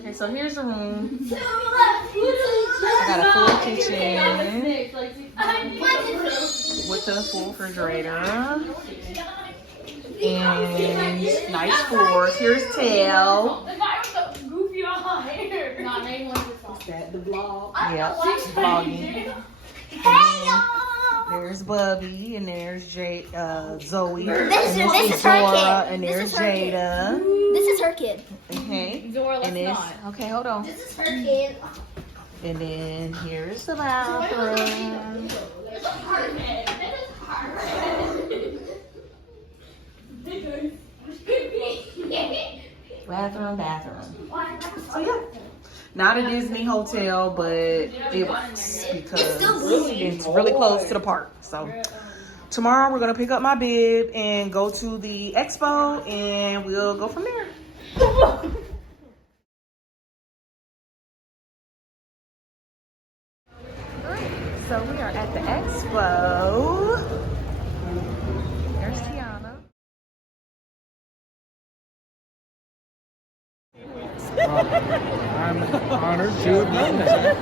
Okay, so here's the room. I got a full kitchen with a full refrigerator and nice floors. Here's Tail. The vlog. Yeah, vlogging. There's Bubby, and there's Zoe, This is her Zora, kid. and there's Jada. This is her kid. Okay. Zora, let's And it's, not. okay, hold on. This is her kid. And then here's the bathroom. Bathroom. So yeah, not a Disney hotel, but it works because it's really close to the park. So tomorrow we're gonna pick up my bib and go to the expo, and we'll go from there. So we are at the expo. There's Tiana. I'm honored to have done that.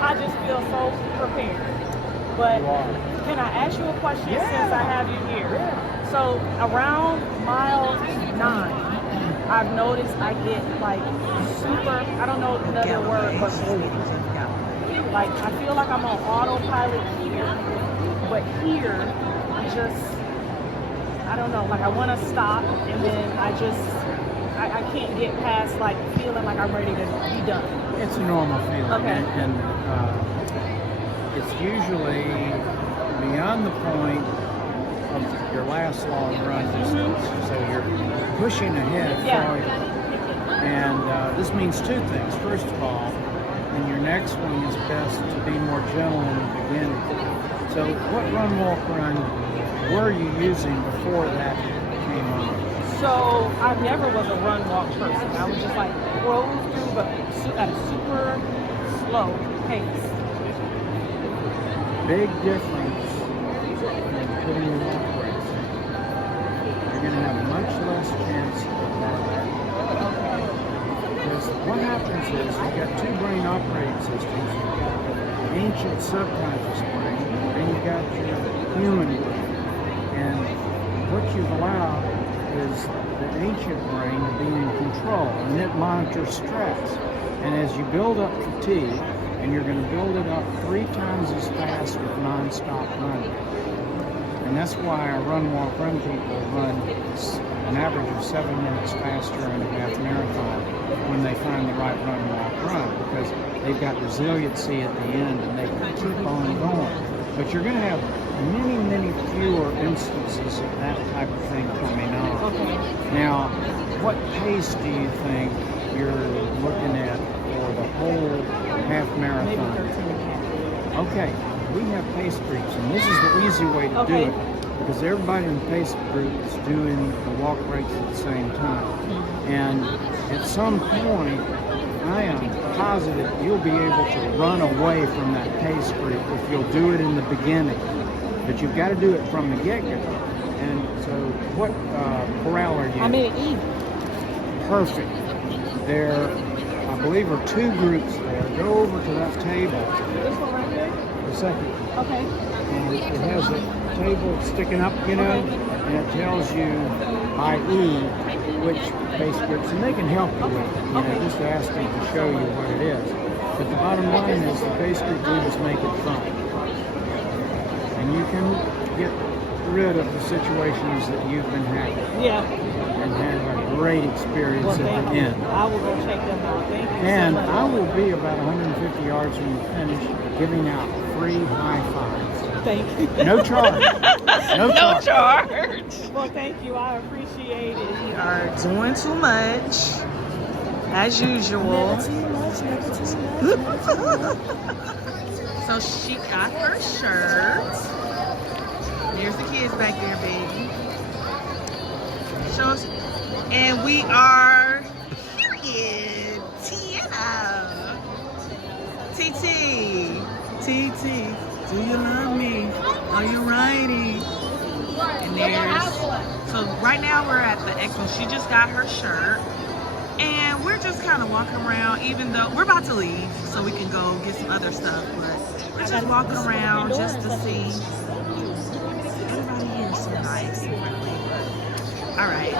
I just feel so prepared. But can I ask you a question since I have you here? So around mile 9, I've noticed I get like super, I don't know another word, but like I feel like I'm on autopilot here, but here I don't know, like I want to stop and then I can't get past like feeling like I'm ready to be done. It's a normal feeling. Okay. And it's usually beyond the point of your last long run distance. So you're pushing ahead farther. And this means two things. First of all, in your next one, it's best to be more gentle in the beginning. So what run, walk, run were you using before that came on? So I never was a run walk person. I was just like roll through, but at a super slow pace. Big difference in putting in walk race. You're going to have much less chance of that. Because what happens is you've got two brain operating systems. You've got the ancient subconscious brain, and you've got your human brain. And what you've allowed is the ancient brain to be in control, and it monitors stress. And as you build up fatigue, and you're going to build it up 3 times as fast with non-stop running. And that's why our run, walk, run people run an average of 7 minutes faster in a half marathon when they find the right run, walk, run, because they've got resiliency at the end and they can keep on going. But you're going to have many, many fewer instances of that type of thing coming on. Now, what pace do you think you're looking at for the whole half marathon? Okay, we have pace groups, and this is the easy way to do it, because everybody in the pace group is doing the walk race at the same time. And at some point, I am positive you'll be able to run away from that pace group if you'll do it in the beginning. But you've got to do it from the get-go. And so what corral are you? I'm in E. Perfect. There, I believe, are 2 groups there. Go over to that table. This one right here? The second. Okay. And it has a table sticking up, you know, and it tells you by E which pace groups, and they can help you with it, you know, just ask them to show you what it is. But the bottom line is the pace group leaders make it fun. And you can get rid of the situations that you've been having. Yeah. And have a great experience at the end. I will go check them out. Thank you. And so much. I will be about 150 yards from the finish giving out free high fives. Thank you. No charge. No charge. Well, thank you. I appreciate it. We are doing too much, as usual. So she got her shirt. There's the kids back there, baby. Shows, and we are period. Tiana. TT, do you love me? Are you riding? And there's, so right now we're at the expo. She just got her shirt, and we're just kind of walking around, even though we're about to leave so we can go get some other stuff, but we're just walking around just to see. Everybody here is so nice and friendly, but all right.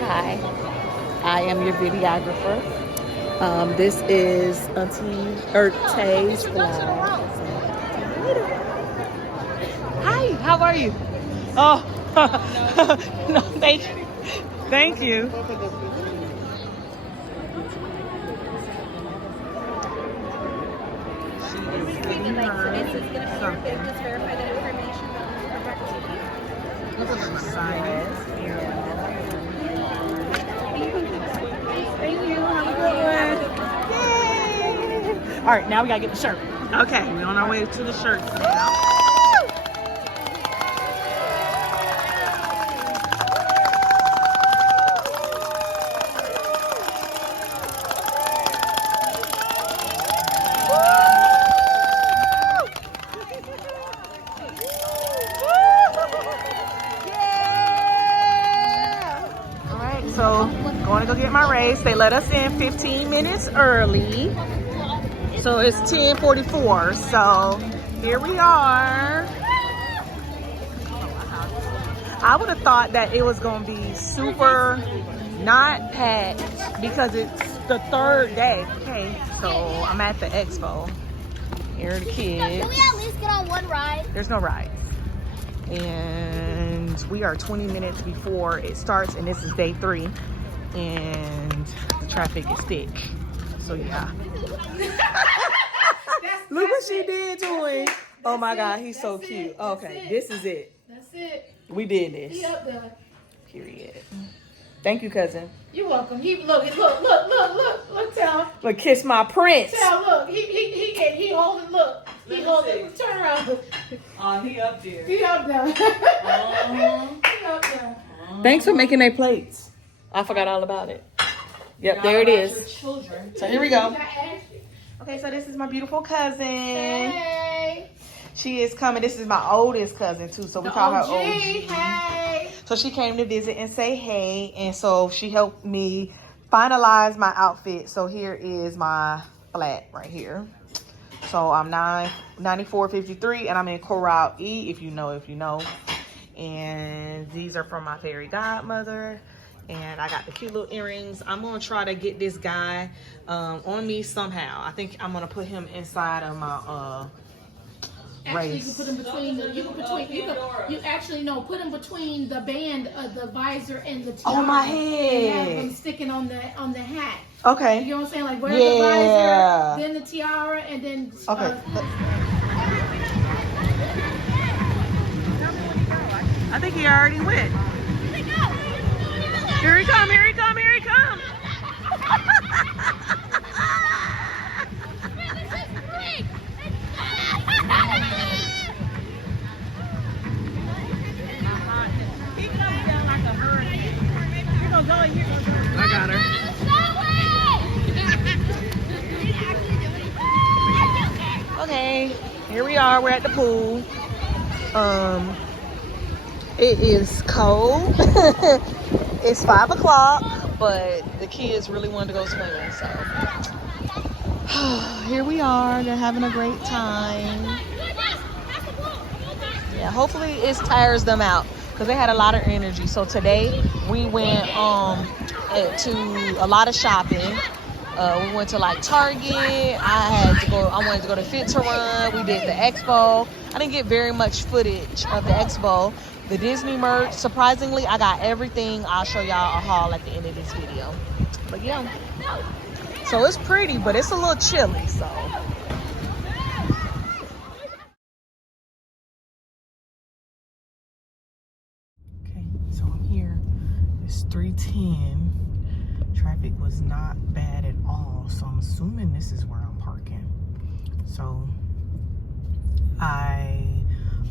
Hi, I am your videographer. This is Auntie Tay's vlog. Hi, how are you? Oh, no, thank you. Thank you. She is getting her something. Look at my sign. Thank you. Have a good one. Yay! All right, now we gotta get the shirt. Okay, we're on our way to the shirts now. So, going to go get my race. They let us in 15 minutes early. So it's 10:44. So here we are. I would have thought that it was going to be super not packed because it's the third day. Okay, so I'm at the expo. Here are the kids. Can we at least get on one ride? There's no rides. And we are 20 minutes before it starts, and this is day 3, and the traffic is thick. So yeah. Look what she did to him. Oh my God, he's so cute. Okay, this is it. That's it. We did this. He up there. Period. Thank you, cousin. You're welcome. Look, Tal. But kiss my prince. Tal, look. He holding. Look. He holding. Turn around. He up there. He up there. He up there. Thanks for making their plates. I forgot all about it. Yep, there it is. So here we go. Okay, so this is my beautiful cousin. Hey. She is coming. This is my oldest cousin too, so we call her OG. Hey. So she came to visit and say hey, and so she helped me finalize my outfit. So here is my flat right here. So I'm 94.53, and I'm in Corral E, if you know. And these are from my fairy godmother. And I got the cute little earrings. I'm gonna try to get this guy on me somehow. I think I'm gonna put him inside of my Actually, race. you can put them between you actually put them between the band of the visor and the tiara. On my And head. have them sticking on the hat. Okay. You know what I'm saying? Like wear Yeah. the visor, then the tiara, and then. Okay. I think he already went. Here he come, here he come, here he come. He comes down like a hurricane. Here goes Zoe, here goes Zoe. I got her. Okay, here we are, we're at the pool. It is cold. It's 5 o'clock, but the kids really wanted to go swimming, so here we are. They're having a great time. Yeah, hopefully it tires them out because they had a lot of energy. So today we went to a lot of shopping. We went to like Target. I wanted to go to Fit to Run. We did the expo. I didn't get very much footage of the expo. The Disney merch, surprisingly, I got everything. I'll show y'all a haul at the end of this video. But yeah, so it's pretty, but it's a little chilly, so. Okay, so I'm here. It's 3:10. Traffic was not bad at all, so I'm assuming this is where I'm parking. So I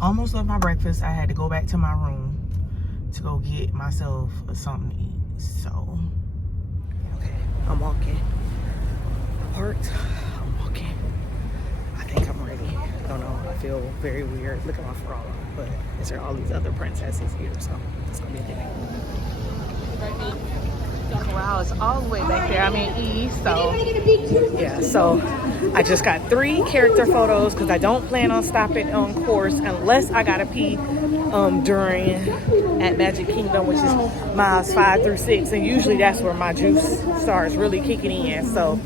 almost left my breakfast. I had to go back to my room to go get myself something to eat. So, okay, I'm walking. I parked. I'm walking. I think I'm ready. I don't know. I feel very weird. Look at my frog. But there are all these other princesses here, so it's gonna be a thing. Corral is all the way back there. I'm in E, so yeah. So I just got 3 character photos because I don't plan on stopping on course unless I gotta pee during at Magic Kingdom, which is miles 5 through 6, and usually that's where my juice starts really kicking in. So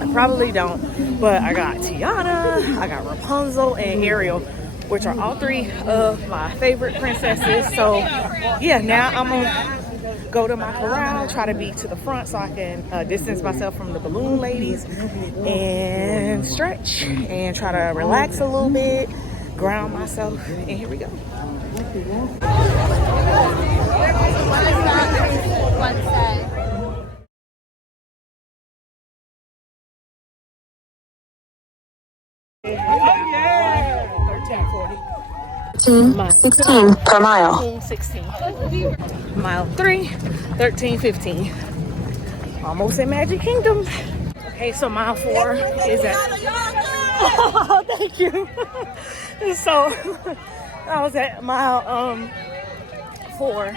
I probably don't, but I got Tiana, I got Rapunzel, and Ariel, which are all 3 of my favorite princesses. So yeah, now I'm gonna go to my corral, try to be to the front so I can distance myself from the balloon ladies and stretch and try to relax a little bit, ground myself, and here we go. One set. Yeah. 1340. 16 per mile. 16. Mile 3, 13:15. Almost in Magic Kingdom. Okay, so mile 4 is at. Oh, thank you. So I was at mile 4,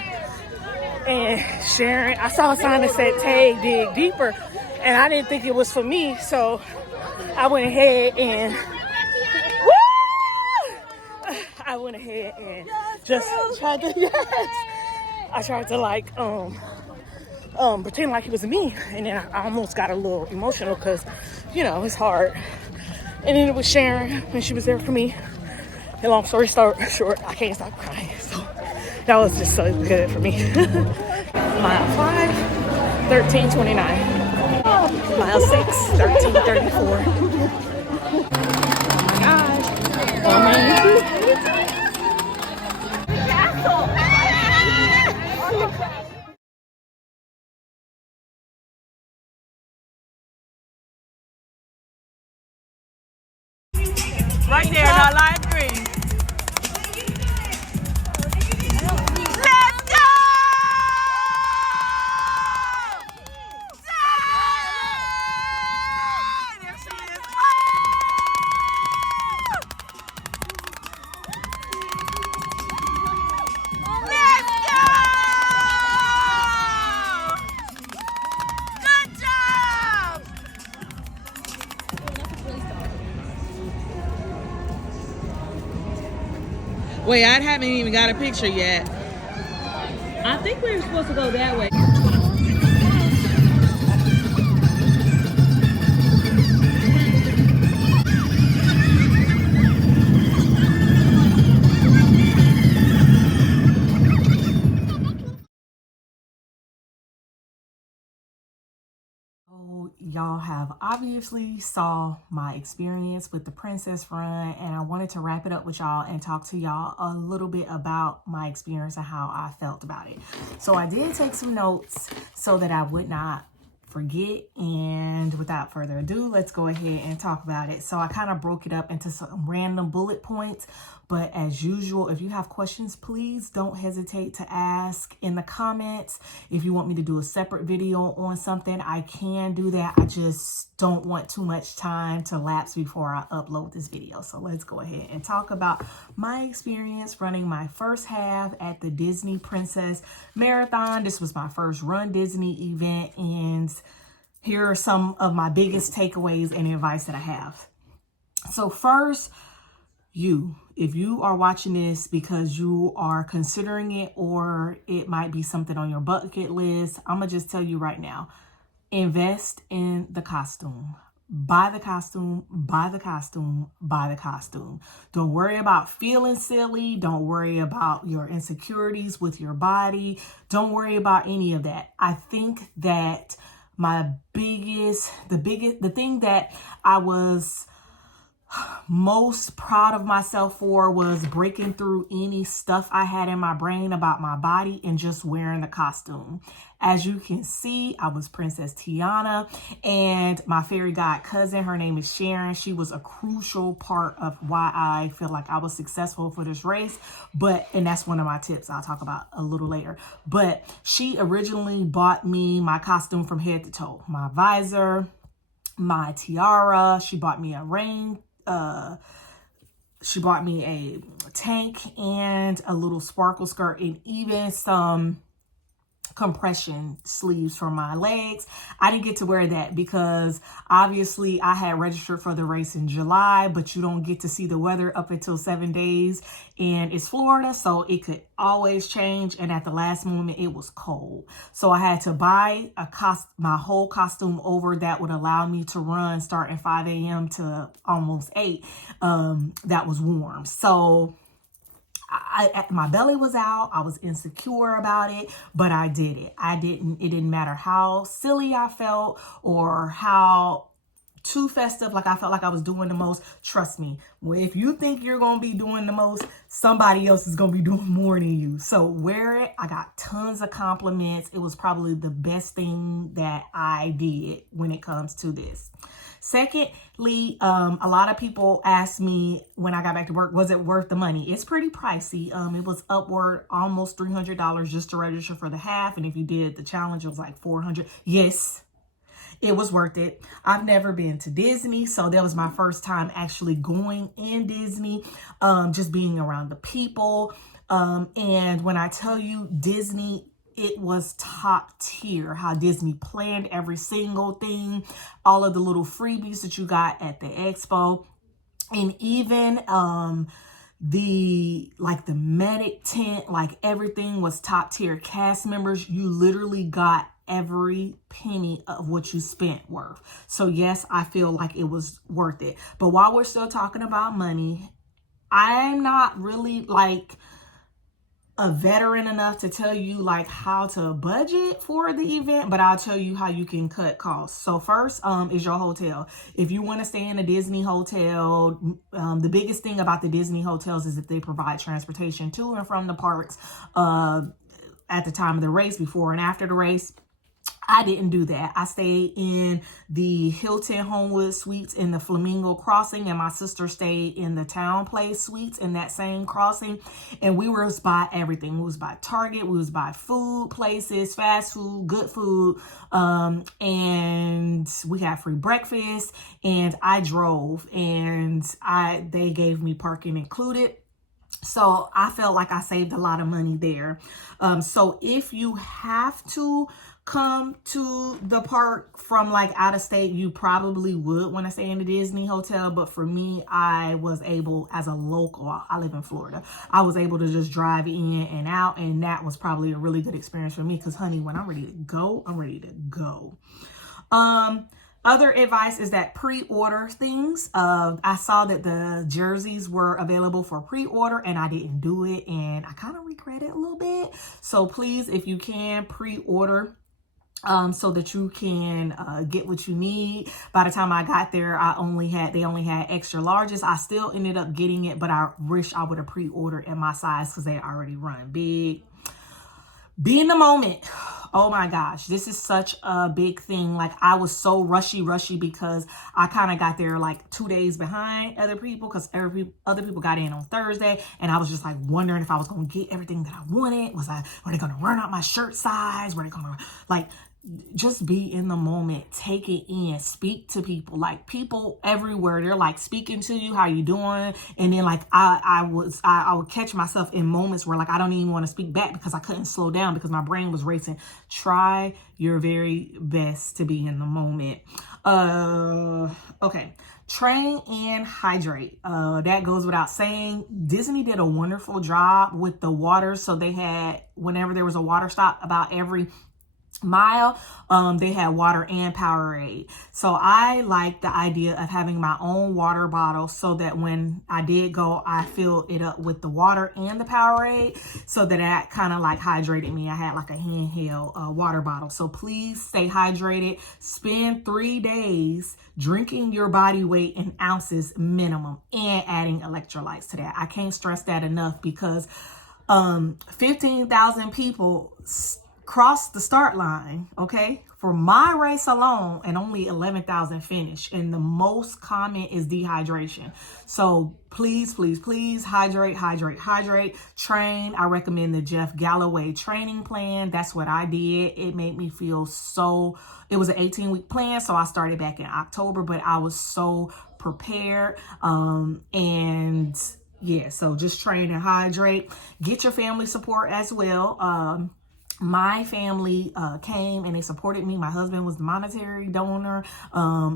and Sharon, I saw a sign that said "Tag dig deeper," and I didn't think it was for me, so I went ahead and. I went ahead and just tried to, I tried to like pretend like it was me, and then I almost got a little emotional because, you know, it's hard. And then it was Sharon, and she was there for me. And long story short, I can't stop crying. So that was just so good for me. Mile 5, 13:29. Mile 6, 13:34. Oh my gosh. Right there, not line 3. Let's go! There she is. Let's go! Good job! Wait, I haven't even got a picture yet. I think we were supposed to go that way. Y'all have obviously saw my experience with the Princess Run, and I wanted to wrap it up with y'all and talk to y'all a little bit about my experience and how I felt about it. So I did take some notes so that I would not forget, and without further ado, let's go ahead and talk about it. So I kind of broke it up into some random bullet points, but as usual, if you have questions, please don't hesitate to ask in the comments. If you want me to do a separate video on something, I can do that. I just don't want too much time to lapse before I upload this video. So let's go ahead and talk about my experience running my first half at the Disney Princess Marathon. This was my first Rundisney event, and here are some of my biggest takeaways and advice that I have. So first, if you are watching this because you are considering it, or it might be something on your bucket list, I'm gonna just tell you right now, invest in the costume. Buy the costume, buy the costume, buy the costume. Don't worry about feeling silly. Don't worry about your insecurities with your body. Don't worry about any of that. I think that the thing that I was most proud of myself for was breaking through any stuff I had in my brain about my body and just wearing the costume. As you can see, I was Princess Tiana, and my fairy god cousin, her name is Sharon. She was a crucial part of why I feel like I was successful for this race. And that's one of my tips I'll talk about a little later. But she originally bought me my costume from head to toe. My visor, my tiara, she bought me a she bought me a tank and a little sparkle skirt, and even some compression sleeves for my legs. I didn't get to wear that because obviously I had registered for the race in July, but you don't get to see the weather up until 7 days, and it's Florida, so it could always change, and at the last moment it was cold. So I had to buy my whole costume over that would allow me to run starting 5 a.m. to almost 8. That was warm. So my belly was out. I was insecure about it, but I did it. It didn't matter how silly I felt or how too festive, like I felt like I was doing the most. Trust me, if you think you're going to be doing the most, somebody else is going to be doing more than you. So wear it. I got tons of compliments. It was probably the best thing that I did when it comes to this. Secondly, a lot of people asked me when I got back to work, was it worth the money? It's pretty pricey. It was upward almost $300 just to register for the half. And if you did the challenge, it was like $400. Yes, it was worth it. I've never been to Disney, so that was my first time actually going in Disney, just being around the people. And when I tell you Disney, it was top tier how Disney planned every single thing, all of the little freebies that you got at the expo, and even the medic tent, like everything was top tier. Cast members, you literally got every penny of what you spent worth. So yes, I feel like it was worth it. But while we're still talking about money, I'm not really like a veteran enough to tell you like how to budget for the event, but I'll tell you how you can cut costs. So first is your hotel. If you want to stay in a Disney hotel, the biggest thing about the Disney hotels is that they provide transportation to and from the parks at the time of the race, before and after the race. I didn't do that. I stayed in the Hilton Homewood Suites in the Flamingo Crossing, and my sister stayed in the Town Place Suites in that same crossing. And we was by everything. We was by Target. We was by food places, fast food, good food. And we had free breakfast, and I drove, and they gave me parking included. So I felt like I saved a lot of money there. So if you have to come to the park from like out of state, you probably would want to stay in the Disney hotel. But for me, I was able, as a local, I live in Florida, I was able to just drive in and out. And that was probably a really good experience for me because, honey, when I'm ready to go, I'm ready to go. Other advice is that pre-order things. I saw that the jerseys were available for pre-order and I didn't do it, and I kind of regret it a little bit. So please, if you can, pre-order so that you can get what you need. By the time I got there, they only had extra larges. I still ended up getting it, but I wish I would have pre-ordered in my size because they already run big. Be in the moment. Oh my gosh, this is such a big thing. Like, I was so rushy because I kind of got there like 2 days behind other people because other people got in on Thursday, and I was just like wondering if I was going to get everything that I wanted. Were they going to run out my shirt size? Were they going to just be in the moment, take it in, speak to people, like people everywhere. They're like speaking to you, how you doing? And then like I would catch myself in moments where like I don't even want to speak back because I couldn't slow down because my brain was racing. Try your very best to be in the moment. Okay. Train and hydrate. That goes without saying. Disney did a wonderful job with the water. So they had, whenever there was a water stop about every mile, they had water and Powerade. So I like the idea of having my own water bottle so that when I did go, I filled it up with the water and the Powerade, so that kind of like hydrated me. I had like a handheld water bottle. So please stay hydrated. Spend 3 days drinking your body weight in ounces minimum and adding electrolytes to that. I can't stress that enough because 15,000 people crossed the start line, okay, for my race alone, and only 11,000 finished. And the most common is dehydration. So please, please, please hydrate. Train. I recommend the Jeff Galloway training plan. That's what I did. It made me feel it was an 18-week plan. So I started back in October, but I was so prepared. And yeah, so just train and hydrate. Get your family support as well. my family came and they supported me. My husband was the monetary donor.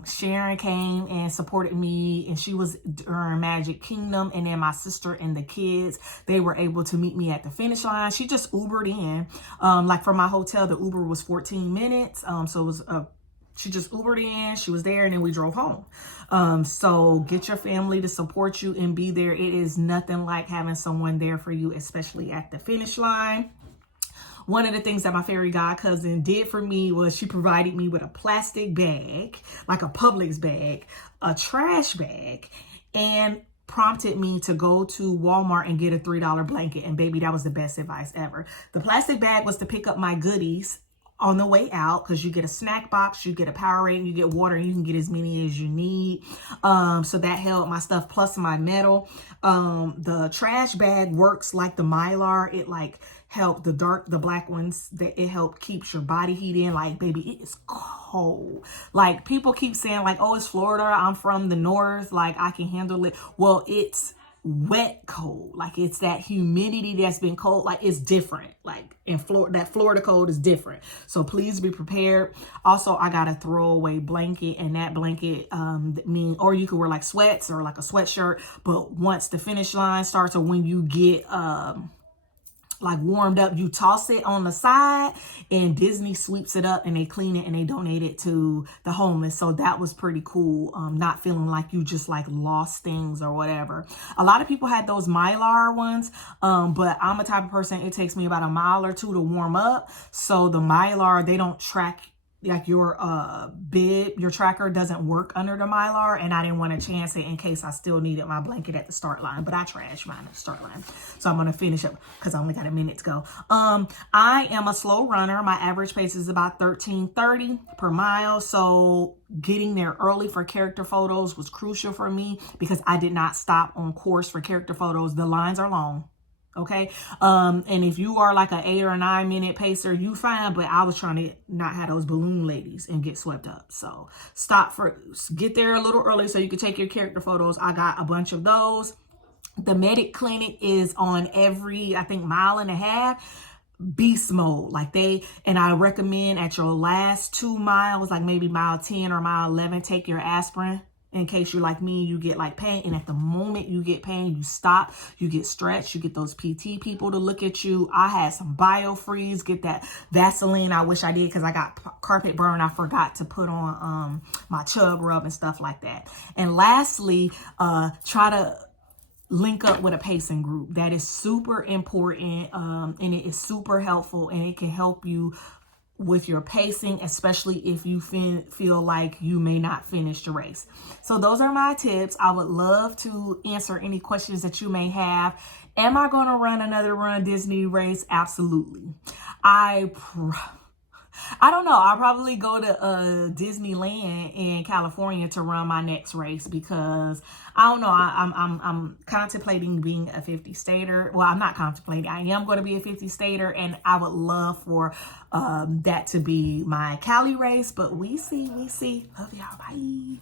Sharon came and supported me, and she was during Magic Kingdom. And then my sister and the kids, they were able to meet me at the finish line. She just Ubered in. Like from my hotel, the Uber was 14 minutes. So it was she just Ubered in, she was there, and then we drove home. So get your family to support you and be there. It is nothing like having someone there for you, especially at the finish line. One of the things that my fairy god cousin did for me was she provided me with a plastic bag, like a Publix bag, a trash bag, and prompted me to go to Walmart and get a $3 blanket. And baby, that was the best advice ever. The plastic bag was to pick up my goodies on the way out, because you get a snack box, you get a Powerade, you get water, and you can get as many as you need. So that held my stuff plus my metal. The trash bag works like the Mylar. It like helped the black ones, that it helped keeps your body heat in. Like, baby, it is cold. Like, people keep saying like, oh, it's Florida, I'm from the north, like I can handle it. Well, it's wet cold. Like, it's that humidity that's been cold. Like, it's different. Like in Florida, that Florida cold is different. So please be prepared. Also, I got a throwaway blanket, and that blanket or you could wear like sweats or like a sweatshirt. But once the finish line starts, or when you get like warmed up, you toss it on the side, and Disney sweeps it up and they clean it and they donate it to the homeless. So that was pretty cool. Not feeling like you just like lost things or whatever. A lot of people had those Mylar ones, but I'm a type of person, it takes me about a mile or two to warm up. So the Mylar, they don't track, like your bib, your tracker doesn't work under the Mylar, and I didn't want to chance it in case I still needed my blanket at the start line, but I trashed mine at the start line. So I'm going to finish up because I only got a minute to go. I am a slow runner. My average pace is about 13:30 per mile. So getting there early for character photos was crucial for me, because I did not stop on course for character photos. The lines are long. Okay. And if you are like an 8 or 9 minute pacer, you fine. But I was trying to not have those balloon ladies and get swept up. So get there a little early so you can take your character photos. I got a bunch of those. The medic clinic is on every, I think, mile and a half. Beast mode. And I recommend at your last 2 miles, like maybe mile 10 or mile 11, take your aspirin. In case you're like me, you get like pain. And at the moment you get pain, you stop, you get stretched, you get those PT people to look at you. I had some BioFreeze, get that Vaseline. I wish I did, because I got carpet burn. I forgot to put on my chub rub and stuff like that. And lastly, try to link up with a pacing group. That is super important, and it is super helpful, and it can help you with your pacing, especially if you feel like you may not finish the race. So those are my tips. I would love to answer any questions that you may have. Am I going to run another Rundisney race? Absolutely. I don't know. I'll probably go to Disneyland in California to run my next race, because I don't know. I'm contemplating being a 50-stater. Well, I'm not contemplating. I am going to be a 50-stater, and I would love for that to be my Cali race. But we see. Love y'all. Bye.